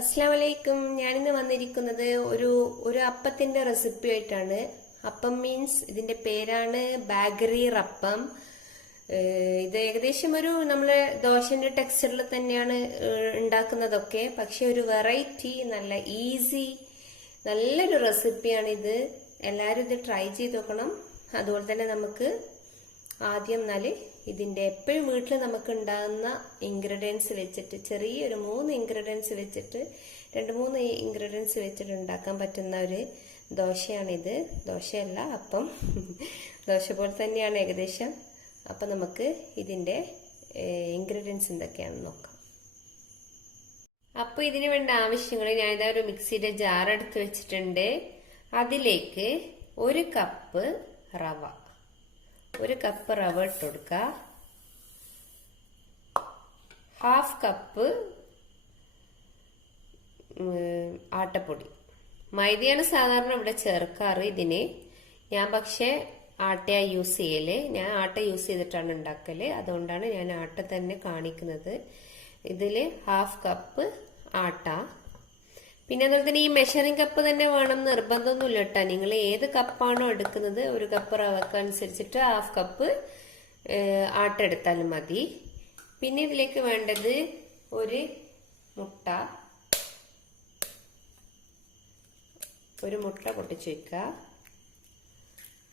അസ്സലാമലൈക്കും. ഞാനിന്ന് വന്നിരിക്കുന്നത് ഒരു അപ്പത്തിന്റെ റെസിപ്പി ആയിട്ടാണ്. അപ്പം മീൻസ് ഇതിന്റെ പേരാണ് ബാഗറീർ അപ്പം. ഇത് ഏകദേശം നമ്മളെ ദോശന്റെ ടെക്സ്ചറിൽ തന്നെയാണ് ഉണ്ടാക്കുന്നതൊക്കെ. പക്ഷെ ഒരു വെറൈറ്റി, നല്ല ഈസി, നല്ലൊരു റെസിപ്പിയാണിത്. എല്ലാവരും ഇത് ട്രൈ ചെയ്ത് നോക്കണം. അതുപോലെ തന്നെ നമുക്ക് ആദ്യം ഇതിന്റെ എപ്പോഴും വീട്ടിൽ നമുക്ക് ഉണ്ടാകുന്ന ഇൻഗ്രീഡിയൻസ് വെച്ചിട്ട്, ചെറിയൊരു 3 ഇൻഗ്രീഡിയൻസ് വെച്ചിട്ട്, 2-3 ഇൻഗ്രീഡിയൻസ് വെച്ചിട്ട് ഉണ്ടാക്കാൻ പറ്റുന്ന ഒരു ദോശയാണിത്. ദോശയല്ല, അപ്പം. ദോശ പോലെ തന്നെയാണ് ഏകദേശം. അപ്പൊ നമുക്ക് ഇതിന്റെ ഇൻഗ്രീഡിയൻസ് എന്തൊക്കെയാണെന്ന് നോക്കാം. അപ്പൊ ഇതിന് വേണ്ട ആവശ്യങ്ങൾ, ഞാനിതാ ഒരു മിക്സിയുടെ ജാർ എടുത്ത് വെച്ചിട്ടുണ്ട്. അതിലേക്ക് 1 കപ്പ് റവ, 1 കപ്പ് റവ ഇട്ട് കൊടുക്കുക. 1/2 കപ്പ് ആട്ടപ്പൊടി. മൈദയാണ് സാധാരണ ഇവിടെ ചേർക്കാറ് ഇതിന്. ഞാൻ പക്ഷെ ആട്ടയാ യൂസ് ചെയ്യല്. ഞാൻ ആട്ട യൂസ് ചെയ്തിട്ടാണ് ഉണ്ടാക്കല്. അതുകൊണ്ടാണ് ഞാൻ ആട്ട തന്നെ കാണിക്കുന്നത്. ഇതില് 1/2 കപ്പ് ആട്ട. പിന്നെ അതുപോലെ തന്നെ ഈ മെഷറിംഗ് കപ്പ് തന്നെ വേണം നിർബന്ധമൊന്നുമില്ല കേട്ടോ. നിങ്ങൾ ഏത് കപ്പാണോ എടുക്കുന്നത്, 1 കപ്പ് റവക്ക് അനുസരിച്ചിട്ട് 1/2 കപ്പ് ആട്ട എടുത്താലും മതി. പിന്നെ ഇതിലേക്ക് വേണ്ടത് 1 മുട്ട, 1 മുട്ട പൊട്ടിച്ചു വെക്കുക.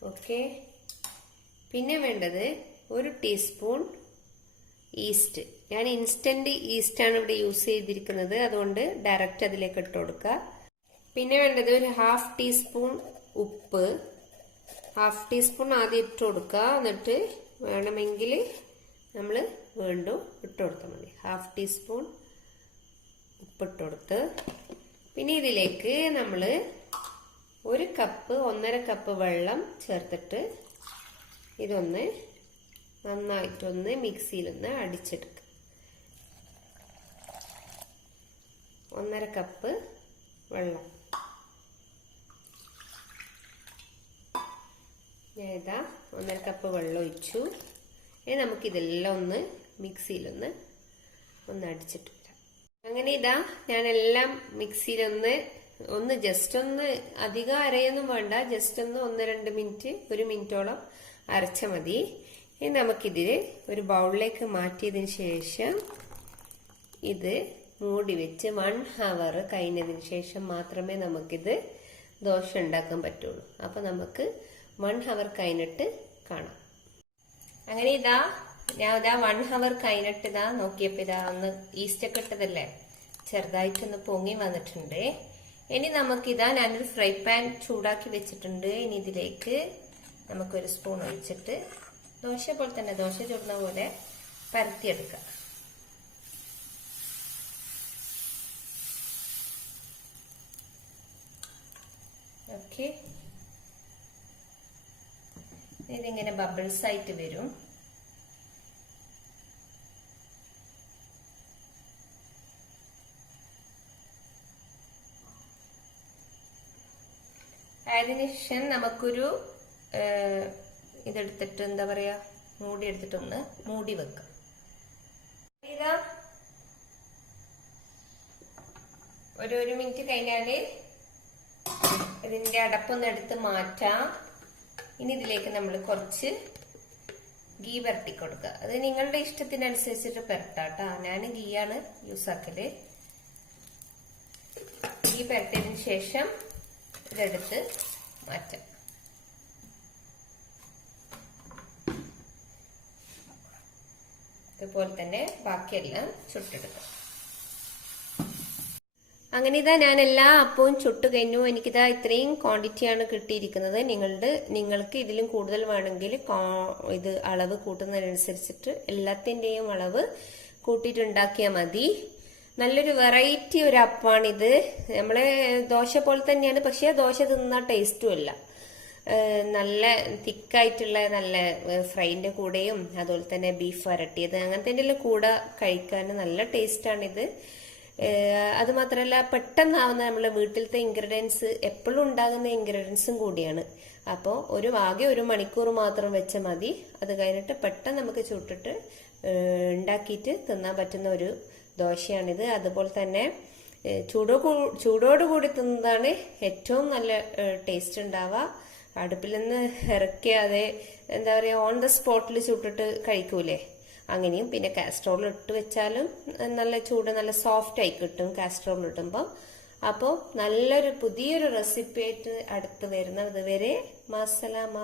ഓക്കെ. പിന്നെ വേണ്ടത് 1 ടീസ്പൂൺ ഈസ്റ്റ്. ഞാൻ ഇൻസ്റ്റന്റ് ഈസ്റ്റ് ആണ് ഇവിടെ യൂസ് ചെയ്തിരിക്കുന്നത്. അതുകൊണ്ട് ഡയറക്റ്റ് അതിലേക്ക് ഇട്ട് കൊടുക്കുക. പിന്നെ വേണ്ടത് 1/2 ടീസ്പൂൺ ഉപ്പ്. 1/2 ടീസ്പൂൺ ആദ്യം ഇട്ട് കൊടുക്കുക. എന്നിട്ട് വേണമെങ്കിൽ നമ്മൾ വീണ്ടും ഇട്ട് കൊടുത്താൽ മതി. 1/2 ടീസ്പൂൺ ഉപ്പ് ഇട്ട് കൊടുത്ത്, പിന്നെ ഇതിലേക്ക് നമ്മൾ 1 കപ്പ് 1.5 കപ്പ് വെള്ളം ചേർത്തിട്ട് ഇതൊന്ന് നന്നായിട്ടൊന്ന് മിക്സിയിലൊന്ന് അടിച്ചെടുക്കുക. 1.5 കപ്പ് വെള്ളം. ഞാൻ ഇതാ 1.5 കപ്പ് വെള്ളം ഒഴിച്ചു. ഇനി നമുക്കിതെല്ലാം ഒന്ന് മിക്സിയിലൊന്ന് അടിച്ചിട്ട് വരാം. അങ്ങനെ ഇതാ ഞാനെല്ലാം മിക്സിയിലൊന്ന് ജസ്റ്റ് ഒന്ന് അധികം അരയൊന്നും വേണ്ട. ജസ്റ്റ് ഒന്ന് 1-2 മിനിറ്റ്, 1 മിനിറ്റോളം അരച്ച മതി. ഇനി നമുക്കിതിൽ ഒരു ബൗളിലേക്ക് മാറ്റിയതിന് ശേഷം ഇത് മൂടി വെച്ച് 1 ഹവർ കഴിഞ്ഞതിന് ശേഷം മാത്രമേ നമുക്കിത് ദോശ ഉണ്ടാക്കാൻ പറ്റുള്ളൂ. അപ്പൊ നമുക്ക് 1 ഹവർ കഴിഞ്ഞിട്ട് കാണാം. അങ്ങനെ ഞാൻ 1 ഹവർ കഴിഞ്ഞിട്ട് നോക്കിയപ്പോ ഒന്ന് ഈസ്റ്റ് ഒക്കെ ഇട്ടതല്ലേ, ചെറുതായിട്ടൊന്ന് പൊങ്ങി വന്നിട്ടുണ്ട്. ഇനി ഞാനൊരു ഫ്രൈ പാൻ ചൂടാക്കി വെച്ചിട്ടുണ്ട്. ഇനി ഇതിലേക്ക് നമുക്കൊരു സ്പൂൺ ഒഴിച്ചിട്ട് ദോശ പോലെ തന്നെ, ദോശ ചുടുന്ന പോലെ പരത്തിയെടുക്കാം. ഓക്കെ. ഇതിങ്ങനെ ബബിൾസ് ആയിട്ട് വരും. അതിനുശേഷം നമുക്കൊരു ഇതെടുത്തിട്ട് എന്താ പറയാ, മൂടി എടുത്തിട്ടൊന്ന് മൂടി വെക്കാം. ഒരു മിനിറ്റ് കഴിഞ്ഞാല് ഇതിന്റെ അടപ്പൊന്ന് എടുത്ത് മാറ്റാം. ഇനി ഇതിലേക്ക് നമ്മൾ കുറച്ച് ഗീ പരട്ടി കൊടുക്കുക. അത് നിങ്ങളുടെ ഇഷ്ടത്തിനനുസരിച്ചിട്ട് പരട്ടാട്ടോ. ഞാൻ ഗീയാണ് യൂസ് ആക്കല്. ഗീ പരട്ടിയതിന് ശേഷം ഇതെടുത്ത് മാറ്റാം. ഇതുപോലെ തന്നെ ബാക്കിയെല്ലാം ചുട്ടെടുക്കാം. അങ്ങനെ ഞാൻ എല്ലാ അപ്പവും ചുട്ടു കഴിഞ്ഞു. എനിക്കിതാ ഇത്രയും ക്വാണ്ടിറ്റിയാണ് കിട്ടിയിരിക്കുന്നത്. നിങ്ങൾക്ക് ഇതിലും കൂടുതൽ വേണമെങ്കിൽ ഇത് അളവ് കൂട്ടുന്നതിനനുസരിച്ചിട്ട് എല്ലാത്തിന്റെയും അളവ് കൂട്ടിയിട്ടുണ്ടാക്കിയാൽ മതി. നല്ലൊരു വെറൈറ്റി ഒരു അപ്പമാണിത്. നമ്മളെ ദോശ പോലെ തന്നെയാണ്, പക്ഷെ ദോശ തിന്ന ടേസ്റ്റും അല്ല. നല്ല തിക്കായിട്ടുള്ള നല്ല ഫ്രൈന്റെ കൂടെയും അതുപോലെ തന്നെ ബീഫ് വരട്ടിയത് അങ്ങനത്തെ കൂടെ കഴിക്കാൻ നല്ല ടേസ്റ്റാണിത്. അത് മാത്രമല്ല പെട്ടെന്നാവുന്ന നമ്മളെ വീട്ടിലത്തെ ഇൻഗ്രീഡിയൻസ്, എപ്പോഴും ഉണ്ടാകുന്ന ഇൻഗ്രീഡിയൻസും കൂടിയാണ്. അപ്പോൾ ആകെ 1 മണിക്കൂർ മാത്രം വെച്ചാൽ മതി. അത് കഴിഞ്ഞിട്ട് പെട്ടെന്ന് നമുക്ക് ചുട്ടിട്ട് ഉണ്ടാക്കിയിട്ട് തിന്നാൻ പറ്റുന്ന ഒരു ദോശയാണിത്. അതുപോലെ തന്നെ ചൂടോടുകൂടി തിന്നതാണ് ഏറ്റവും നല്ല ടേസ്റ്റ് ഉണ്ടാവുക. അടുപ്പിൽ നിന്ന് ഇറക്കിയാതെ എന്താ പറയുക, ഓൺ ദ സ്പോട്ടിൽ ചുട്ടിട്ട് കഴിക്കൂലേ, അങ്ങനെയും. പിന്നെ കാസ്ട്രോളിൽ ഇട്ട് വെച്ചാലും നല്ല ചൂട് നല്ല സോഫ്റ്റ് ആയി കിട്ടും കാസ്ട്രോളിൽ ഇടുമ്പോൾ. അപ്പോൾ നല്ലൊരു പുതിയൊരു റെസിപ്പി ആയിട്ട് അടുത്ത് വരുന്നത് വരെ മാസലാമ.